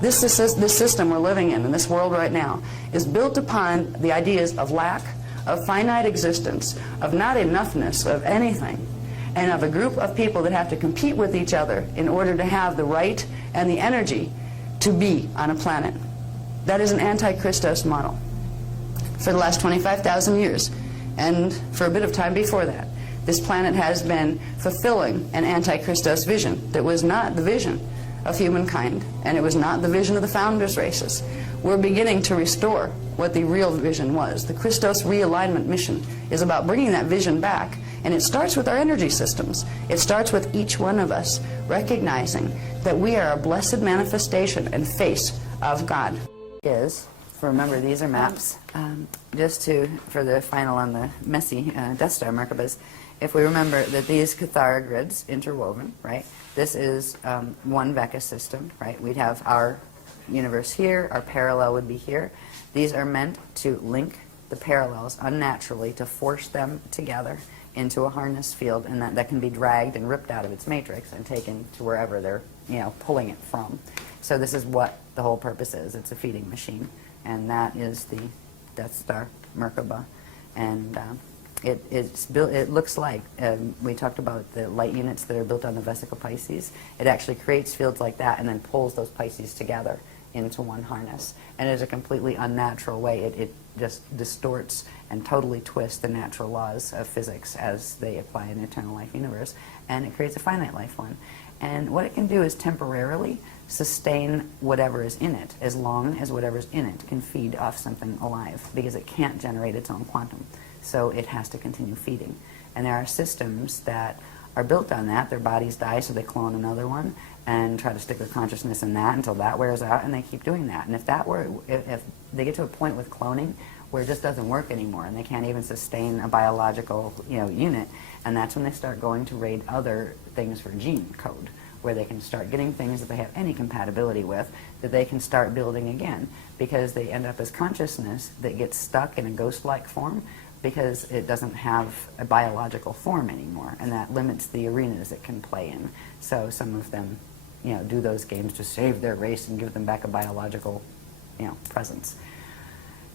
This system we're living in this world right now, is built upon the ideas of lack, of finite existence, of not enoughness of anything, and of a group of people that have to compete with each other in order to have the right and the energy to be on a planet. That is an anti-Christos model for the last 25,000 years, and for a bit of time before that. This planet has been fulfilling an anti-Christos vision that was not the vision of humankind, and it was not the vision of the founders' races. We're beginning to restore what the real vision was. The Christos realignment mission is about bringing that vision back, and it starts with our energy systems. It starts with each one of us recognizing that we are a blessed manifestation and face of God. Remember, these are maps. For the final on the messy Death Star Merkabas, if we remember that these Cathara grids interwoven, right? This is one Veka system, right? We'd have our universe here, our parallel would be here. These are meant to link the parallels unnaturally, to force them together into a harness field, and that can be dragged and ripped out of its matrix and taken to wherever they're, pulling it from. So this is what the whole purpose is. It's a feeding machine, and that is the Death Star Merkaba, and it's built. It looks like we talked about the light units that are built on the Vesica Pisces. It actually creates fields like that and then pulls those Pisces together into one harness, and it is a completely unnatural way. It just distorts and totally twists the natural laws of physics as they apply in the eternal life universe, and it creates a finite life one. And what it can do is temporarily sustain whatever is in it, as long as whatever's in it can feed off something alive, because it can't generate its own quantum. So it has to continue feeding. And there are systems that are built on that. Their bodies die, so they clone another one and try to stick their consciousness in that until that wears out, and they keep doing that. And if they get to a point with cloning where it just doesn't work anymore, and they can't even sustain a biological unit, and that's when they start going to raid other things for gene code, where they can start getting things that they have any compatibility with, that they can start building again, because they end up as consciousness that gets stuck in a ghost-like form because it doesn't have a biological form anymore, and that limits the arenas it can play in. So some of them, do those games to save their race and give them back a biological, presence.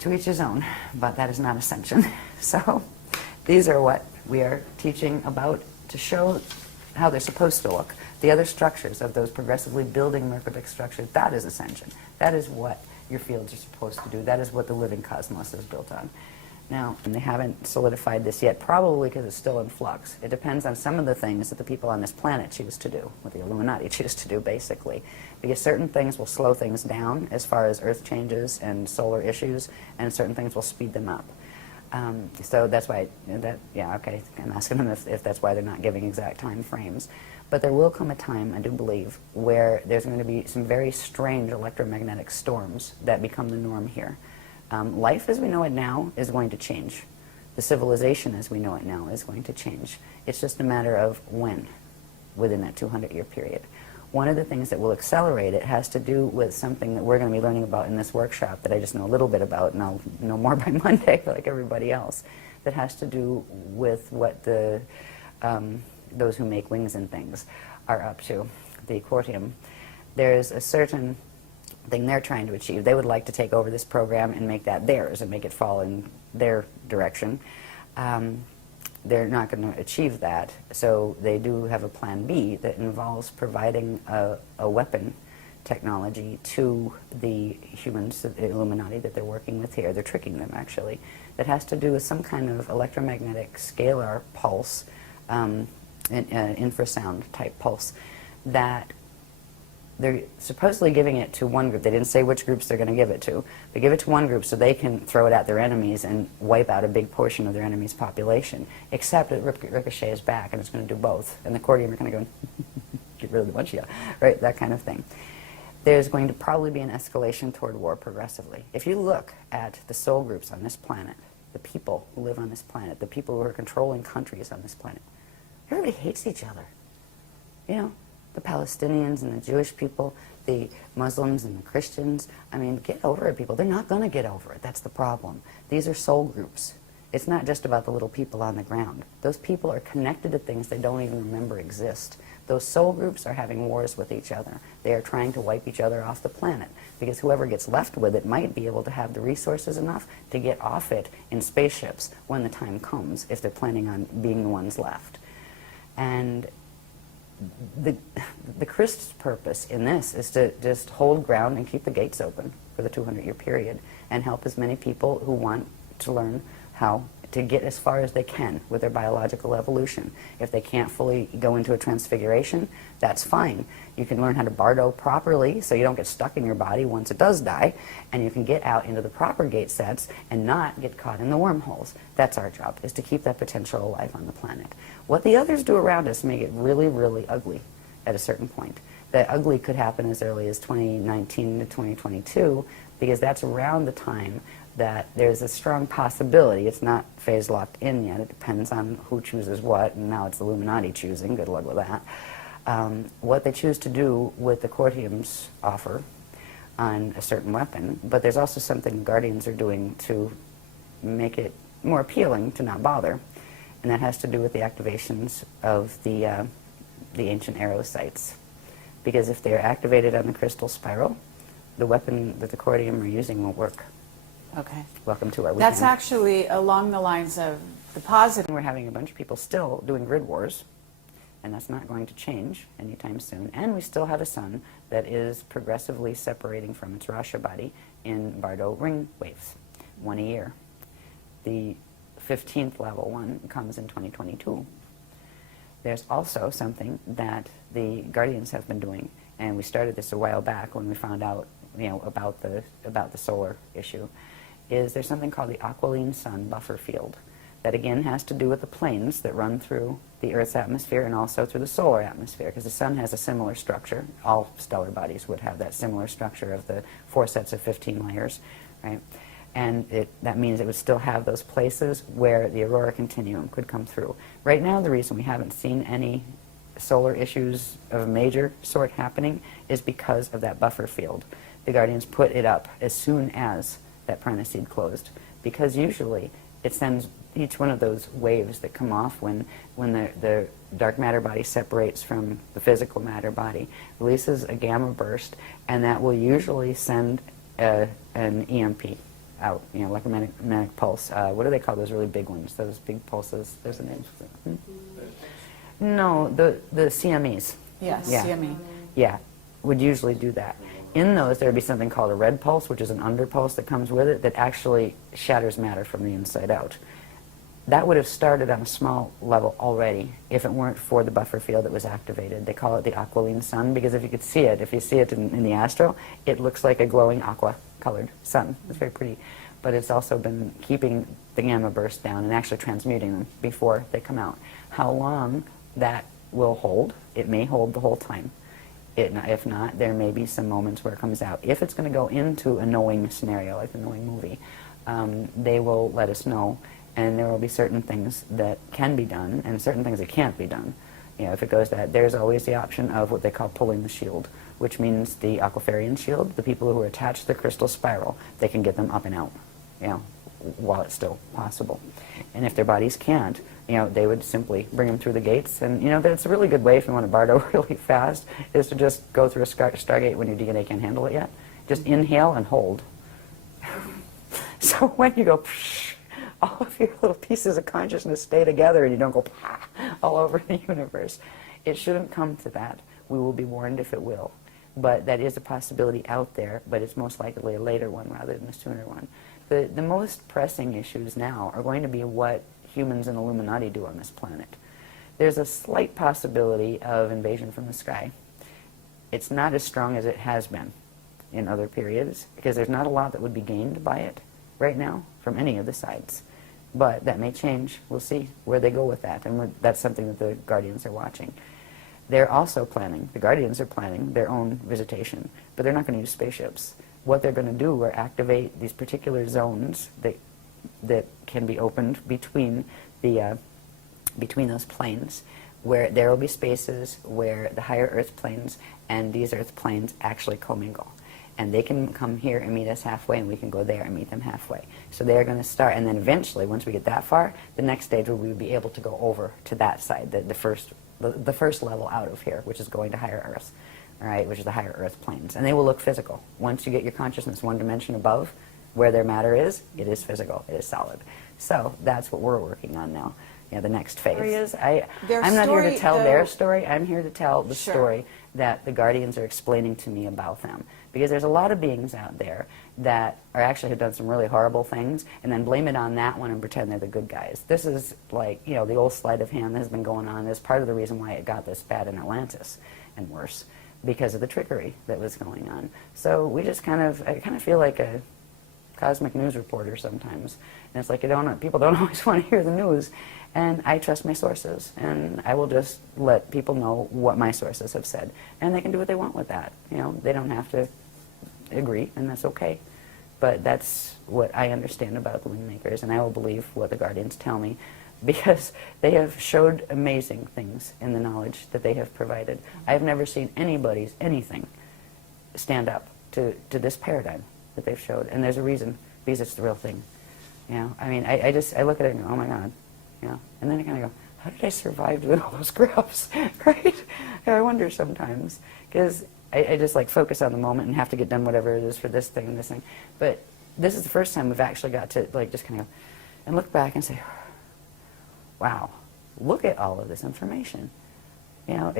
To each his own, but that is not Ascension. So these are what we are teaching about to show how they're supposed to look. The other structures of those progressively building Merkabic structures, that is Ascension. That is what your fields are supposed to do. That is what the living cosmos is built on. Now, and they haven't solidified this yet, probably because it's still in flux. It depends on some of the things that the people on this planet choose to do, what the Illuminati choose to do, basically. Because certain things will slow things down as far as Earth changes and solar issues, and certain things will speed them up. So that's why, I'm asking them if that's why they're not giving exact time frames. But there will come a time, I do believe, where there's going to be some very strange electromagnetic storms that become the norm here. Life as we know it now is going to change. The civilization as we know it now is going to change. It's just a matter of when within that 200-year period. One of the things that will accelerate it has to do with something that we're going to be learning about in this workshop that I just know a little bit about, and I'll know more by Monday like everybody else, that has to do with what the those who make wings and things are up to, the Quartium. There's a certain thing they're trying to achieve. They would like to take over this program and make that theirs and make it fall in their direction. They're not going to achieve that, so they do have a plan B that involves providing a weapon technology to the humans, the Illuminati that they're working with here. They're tricking them, actually. That has to do with some kind of electromagnetic scalar pulse, infrasound type pulse, that they're supposedly giving it to one group. They didn't say which groups they're going to give it to. They give it to one group so they can throw it at their enemies and wipe out a big portion of their enemy's population. Except it ricochets back, and it's going to do both. And the Quartium are going to go, get rid of the bunch of you, right? That kind of thing. There's going to probably be an escalation toward war progressively. If you look at the soul groups on this planet, the people who live on this planet, the people who are controlling countries on this planet, everybody hates each other. The Palestinians and the Jewish people, the Muslims and the Christians. I mean, get over it, people. They're not going to get over it. That's the problem. These are soul groups. It's not just about the little people on the ground. Those people are connected to things they don't even remember exist, Those soul groups are having wars with each other. They are trying to wipe each other off the planet, because whoever gets left with it might be able to have the resources enough to get off it in spaceships when the time comes, if they're planning on being the ones left. And the Christ's purpose in this is to just hold ground and keep the gates open for the 200-year period and help as many people who want to learn how to get as far as they can with their biological evolution. If they can't fully go into a transfiguration, that's fine. You can learn how to bardo properly so you don't get stuck in your body once it does die, and you can get out into the proper gate sets and not get caught in the wormholes. That's our job, is to keep that potential alive on the planet. What the others do around us make it really, really ugly at a certain point. That ugly could happen as early as 2019 to 2022, because that's around the time that there's a strong possibility. It's not phase locked in yet. It depends on who chooses what, and now it's the Illuminati choosing. Good luck with that. What they choose to do with the Cortium's offer on a certain weapon, but there's also something the Guardians are doing to make it more appealing to not bother, and that has to do with the activations of the ancient arrow sites. Because if they're activated on the crystal spiral, the weapon that the Cortium are using won't work. Okay. Welcome to our weekend. That's actually along the lines of the positive. We're having a bunch of people still doing grid wars, and that's not going to change anytime soon. And we still have a sun that is progressively separating from its Rasha body in Bardo ring waves, one a year. The 15th level one comes in 2022. There's also something that the Guardians have been doing, and we started this a while back when we found out, about the solar issue. Is there's something called the aquiline sun buffer field that again has to do with the planes that run through the Earth's atmosphere and also through the solar atmosphere, because the sun has a similar structure. All stellar bodies would have that similar structure of the 4 sets of 15 layers, right? And that means it would still have those places where the aurora continuum could come through. Right now, the reason we haven't seen any solar issues of a major sort happening is because of that buffer field. The Guardians put it up as soon as that prana seed closed, because usually it sends each one of those waves that come off when the dark matter body separates from the physical matter body, releases a gamma burst, and that will usually send an EMP out, electromagnetic pulse. What do they call those really big ones? Those big pulses. There's a name for them. No, the CMEs. Yes, yeah. CME. Yeah, would usually do that. In those, there would be something called a red pulse, which is an underpulse that comes with it that actually shatters matter from the inside out. That would have started on a small level already if it weren't for the buffer field that was activated. They call it the aquiline sun, because if you could see it, if you see it in the astro, it looks like a glowing aqua-colored sun. It's very pretty. But it's also been keeping the gamma burst down and actually transmuting them before they come out. How long that will hold, it may hold the whole time. If not, there may be some moments where it comes out. If it's going to go into a knowing scenario, like the knowing movie, they will let us know, and there will be certain things that can be done and certain things that can't be done. If it goes that, there's always the option of what they call pulling the shield, which means the Aquafarian shield, the people who are attached to the crystal spiral, they can get them up and out, while it's still possible. And if their bodies can't, they would simply bring them through the gates. And, that's a really good way if you want to bardo really fast, is to just go through a Stargate when your DNA can't handle it yet. Just inhale and hold. So when you go, all of your little pieces of consciousness stay together and you don't go all over the universe. It shouldn't come to that. We will be warned if it will. But that is a possibility out there, but it's most likely a later one rather than a sooner one. The most pressing issues now are going to be what humans and Illuminati do on this planet. There's a slight possibility of invasion from the sky. It's not as strong as it has been in other periods, because there's not a lot that would be gained by it right now from any of the sides. But that may change. We'll see where they go with that, and that's something that the Guardians are watching. They're also planning, the Guardians are planning their own visitation, but they're not going to use spaceships. What they're going to do are activate these particular zones that can be opened between those planes, where there will be spaces where the higher Earth planes and these Earth planes actually commingle. And they can come here and meet us halfway, and we can go there and meet them halfway. So they're going to start, and then eventually, once we get that far, the next stage will we be able to go over to that side, the first the first level out of here, which is going to higher Earth, all right, which is the higher Earth planes. And they will look physical. Once you get your consciousness one dimension above where their matter is, it is physical, it is solid. So that's what we're working on now. You know, the next phase. I'm not here to tell their story. I'm here to tell the story that the guardians are explaining to me about them. Because there's a lot of beings out there that are actually have done some really horrible things and then blame it on that one and pretend they're the good guys. This is like, you know, the old sleight of hand that has been going on. Is part of the reason why it got this bad in Atlantis and worse, because of the trickery that was going on. So we just I kind of feel like a cosmic news reporter sometimes. And it's like people don't always want to hear the news. And I trust my sources, and I will just let people know what my sources have said. And they can do what they want with that. You know, they don't have to agree, and that's okay. But that's what I understand about the wind makers, and I will believe what the guardians tell me, because they have showed amazing things in the knowledge that they have provided. I have never seen anything stand up to this paradigm that they've showed, and there's a reason, because it's the real thing. You know, I mean, I look at it and go, oh my God. You know, and then I kind of go, how did I survive doing all those graphs, right? I wonder sometimes, because I just like focus on the moment and have to get done whatever it is for this thing and this thing. But this is the first time we've actually got to like just kind of go and look back and say, wow, look at all of this information. You know,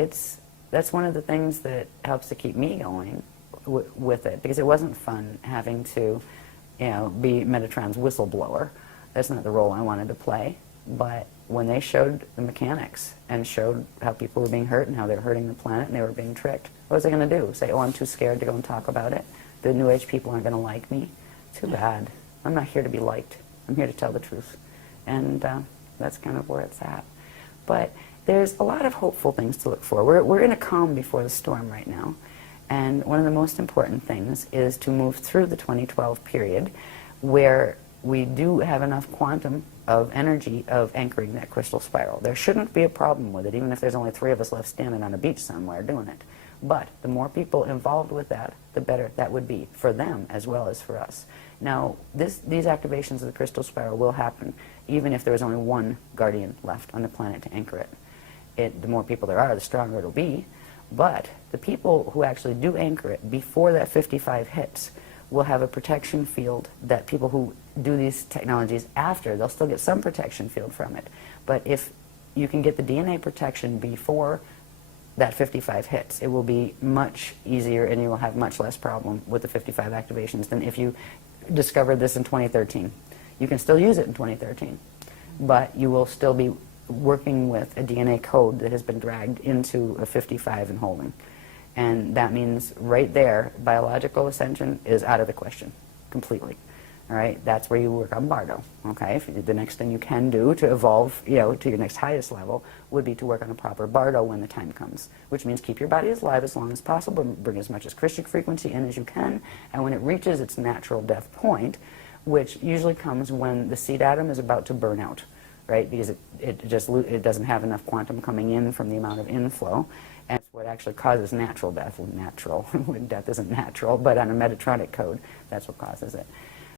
that's one of the things that helps to keep me going with it, because it wasn't fun having to, you know, be Metatron's whistleblower. That's not the role I wanted to play. But when they showed the mechanics and showed how people were being hurt and how they were hurting the planet and they were being tricked, what was I going to do? Say, oh, I'm too scared to go and talk about it? The New Age people aren't going to like me? Too bad. I'm not here to be liked. I'm here to tell the truth. And that's kind of where it's at. But there's a lot of hopeful things to look for. We're in a calm before the storm right now. And one of the most important things is to move through the 2012 period where we do have enough quantum of energy of anchoring that crystal spiral. There shouldn't be a problem with it, even if there's only 3 of us left standing on a beach somewhere doing it. But the more people involved with that, the better that would be for them as well as for us. Now, these activations of the crystal spiral will happen even if there was only one guardian left on the planet to anchor it. The more people there are, the stronger it'll be. But the people who actually do anchor it before that 55 hits will have a protection field that people who do these technologies after, they'll still get some protection field from it. But if you can get the DNA protection before that 55 hits, it will be much easier and you will have much less problem with the 55 activations than if you discovered this in 2013. You can still use it in 2013, but you will still be working with a DNA code that has been dragged into a 55 and holding. And that means right there, biological ascension is out of the question, completely. All right, that's where you work on Bardo. Okay, the next thing you can do to evolve, you know, to your next highest level would be to work on a proper Bardo when the time comes, which means keep your body alive as long as possible, bring as much as Christian frequency in as you can, and when it reaches its natural death point, which usually comes when the seed atom is about to burn out, right? Because it doesn't have enough quantum coming in from the amount of inflow. And it's what actually causes natural death. Natural, when death isn't natural, but on a Metatronic code, that's what causes it.